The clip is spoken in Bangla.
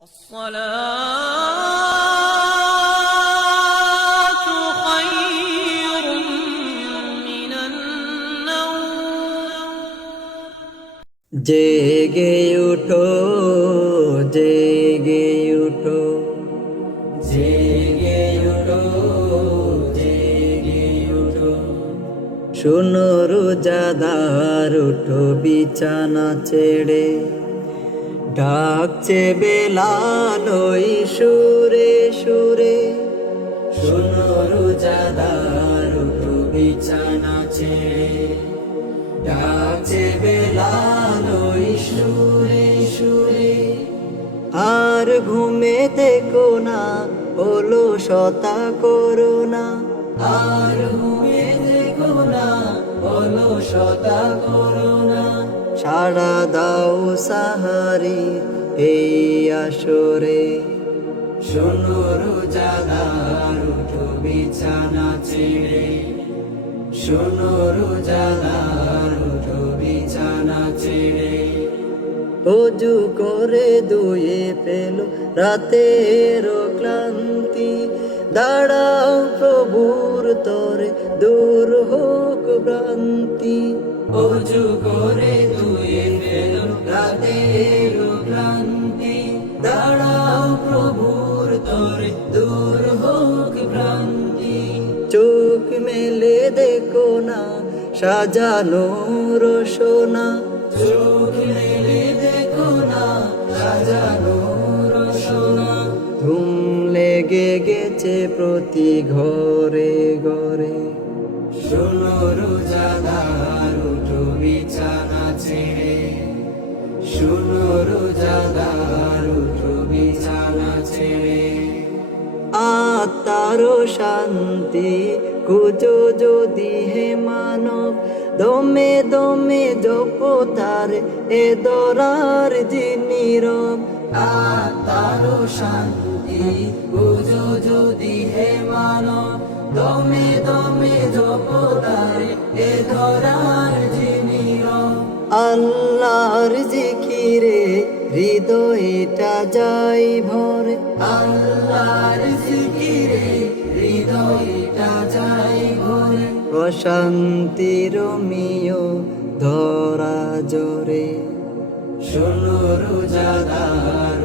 الصلاة خير من النوم জেগে উঠো জেগে উঠো জেগে উঠো জেগে উঠো শোনো রোজাদার উঠো বিছানা ছেড়ে ডাকছে বেলাল ওই সুরে সুরে শোনো রোজাদার উঠো বিছানা ছেড়ে ডাকছে বেলাল ওই সুরে সুরে আর ঘুমে দেখো না হলো শতা করোনা আর ঘুমে দেখো না হলো শতা করোনা সাড়া দাও সাহারি এই আসরে শোনো রোজাদার উঠো বিছানা ছেড়ে শোনো রোজাদার উঠো বিছানা ছেড়ে অজু করে ধুয়ে পেল রাতের ক্লান্তি দাঁড়াও প্রভুর তরে দূর হোক ভ্রান্তি অজু করে ধুয়ে পেল রাতের ক্লান্তি দাঁড়াও প্রভুর তরে দূর হোক ভ্রান্তি চোখ মেলে দেখো না সাজানো রোশনা চোখ মেলে দেখো না সাজানো রোশনা ধুম লেগে গেছে প্রতি ঘরে ঘরে শোনো রোজাদার উঠো বিছানা ছেড়ে শোনো রোজাদার উঠো বিছানা ছেড়ে আত্মার শান্তি খুঁজো যদি হে মানব দমে দমে জপো তার এ দরার যিনি রব আত্মার শান্তি খুঁজো যদি হে মানব দমে দমে জপো তার এ দরার যিনি রব আল্লাহর জিকিরে হৃদয়টা যাই ভরে আল্লাহর জিকিরে হৃদয়টা যাই ভরে প্রশান্তির মিয় ধরা জোরে শোনো রোজাদার